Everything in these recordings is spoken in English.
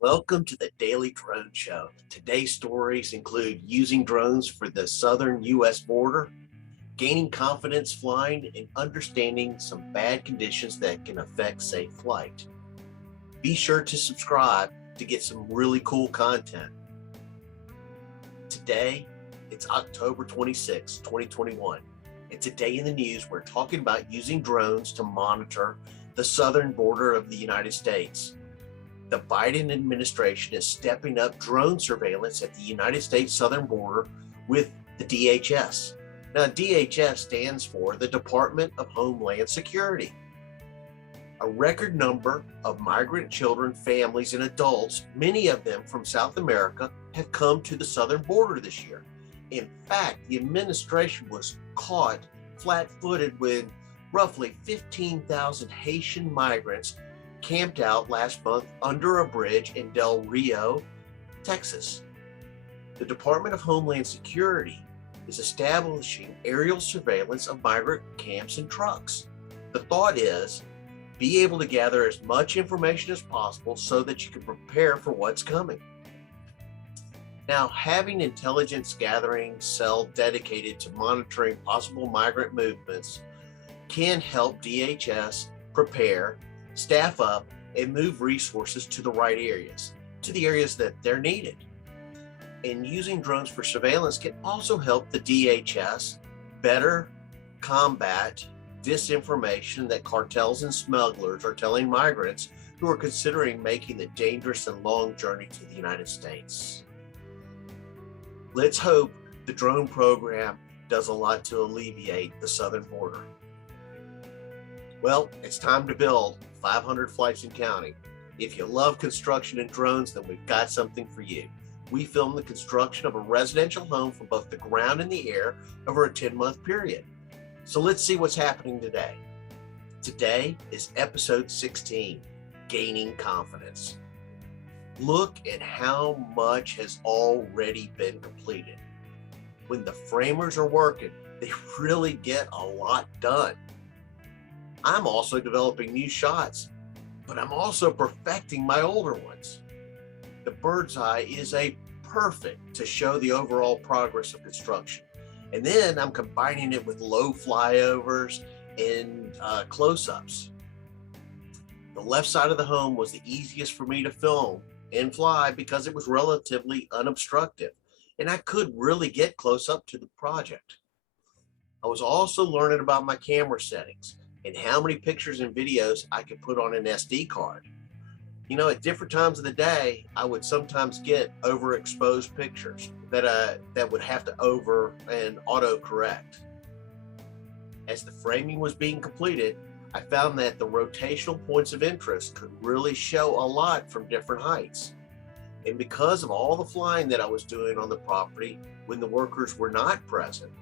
Welcome to the Daily Drone Show. Today's stories include using drones for the southern U.S. border, gaining confidence flying, and understanding some bad conditions that can affect safe flight. Be sure to subscribe to get some really cool content. Today, it's October 26, 2021. And today in the news, we're talking about using drones to monitor the southern border of the United States. The Biden administration is stepping up drone surveillance at the United States southern border with the DHS. Now, DHS stands for the Department of Homeland Security. A record number of migrant children, families, and adults, many of them from South America, have come to the southern border this year. In fact, the administration was caught flat-footed when roughly 15,000 Haitian migrants camped out last month under a bridge in Del Rio, Texas. The Department of Homeland Security is establishing aerial surveillance of migrant camps and trucks. The thought is, be able to gather as much information as possible so that you can prepare for what's coming. Now, having intelligence gathering cell dedicated to monitoring possible migrant movements can help DHS prepare, staff up, and move resources to the right areas, to the areas that they're needed. And using drones for surveillance can also help the DHS better combat disinformation that cartels and smugglers are telling migrants who are considering making the dangerous and long journey to the United States. Let's hope the drone program does a lot to alleviate the southern border. Well, it's time to build 500 flights and counting. If you love construction and drones, then we've got something for you. We filmed the construction of a residential home from both the ground and the air over a 10-month period. So let's see what's happening today. Today is episode 16, Gaining Confidence. Look at how much has already been completed. When the framers are working, they really get a lot done. I'm also developing new shots, but I'm also perfecting my older ones. The bird's eye is perfect to show the overall progress of construction. And then I'm combining it with low flyovers and close-ups. The left side of the home was the easiest for me to film and fly because it was relatively unobstructed, and I could really get close up to the project. I was also learning about my camera settings and how many pictures and videos I could put on an SD card. You know, at different times of the day, I would sometimes get overexposed pictures that would have to over and auto-correct. As the framing was being completed, I found that the rotational points of interest could really show a lot from different heights. And because of all the flying that I was doing on the property when the workers were not present,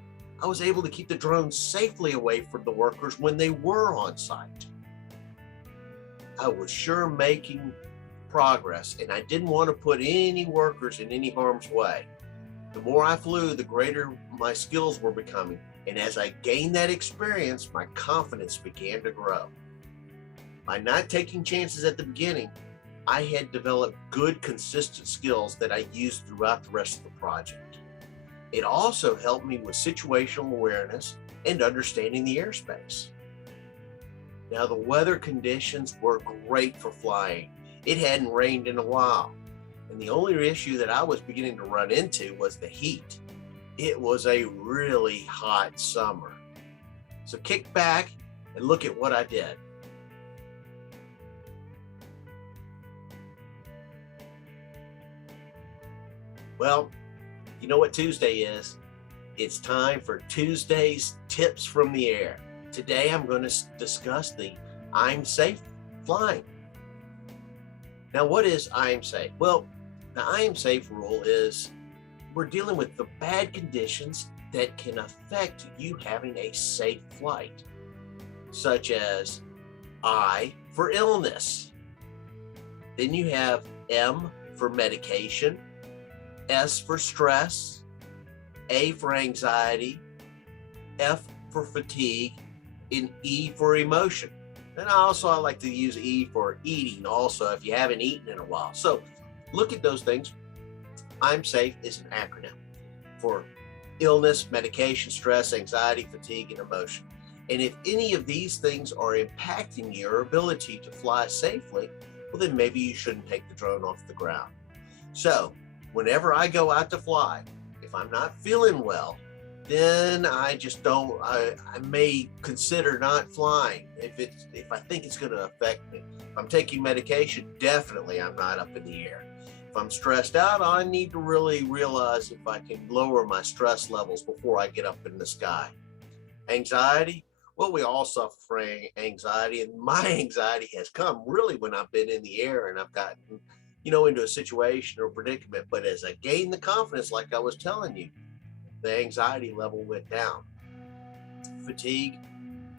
I was able to keep the drones safely away from the workers when they were on site. I was sure making progress, and I didn't want to put any workers in any harm's way. The more I flew, the greater my skills were becoming, and as I gained that experience, my confidence began to grow. By not taking chances at the beginning, I had developed good, consistent skills that I used throughout the rest of the project. It also helped me with situational awareness and understanding the airspace. Now, the weather conditions were great for flying. It hadn't rained in a while, and the only issue that I was beginning to run into was the heat. It was a really hot summer. So kick back and look at what I did. Well, you know what Tuesday is? It's time for Tuesday's Tips from the Air. Today I'm going to discuss the I'm Safe flying. Now, what is I'm Safe? Well, the I'm Safe rule is we're dealing with the bad conditions that can affect you having a safe flight, such as I for illness. Then you have M for medication, S for stress, A for anxiety, F for fatigue, and E for emotion. And I like to use E for eating also if you haven't eaten in a while. So Look at those things. Imsafe is an acronym for illness, medication, stress, anxiety, fatigue, and emotion. And if any of these things are impacting your ability to fly safely, well, then maybe you shouldn't take the drone off the ground. So whenever I go out to fly, if I'm not feeling well, then I just don't, I may consider not flying if I think it's going to affect me. If I'm taking medication, definitely I'm not up in the air. If I'm stressed out, I need to really realize if I can lower my stress levels before I get up in the sky. Anxiety, well, we all suffer from anxiety, and my anxiety has come really when I've been in the air and I've gotten, into a situation or predicament. But as I gained the confidence, like I was telling you, the anxiety level went down. Fatigue,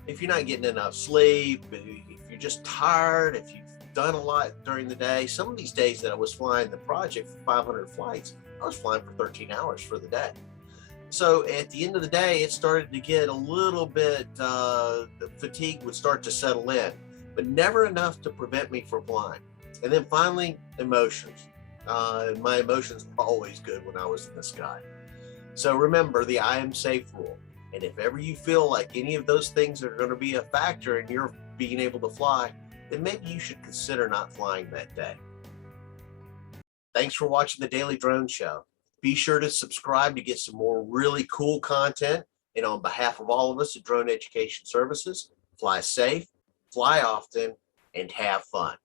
if you're not getting enough sleep, if you're just tired, if you've done a lot during the day, some of these days that I was flying the project for 500 flights, I was flying for 13 hours for the day. So at the end of the day, it started to get a little bit, the fatigue would start to settle in, but never enough to prevent me from flying. And then finally, emotions. My emotions were always good when I was in the sky. So remember the I am safe rule. And if ever you feel like any of those things are going to be a factor in your being able to fly, then maybe you should consider not flying that day. Thanks for watching the Daily Drone Show. Be sure to subscribe to get some more really cool content. And on behalf of all of us at Drone Education Services, fly safe, fly often, and have fun.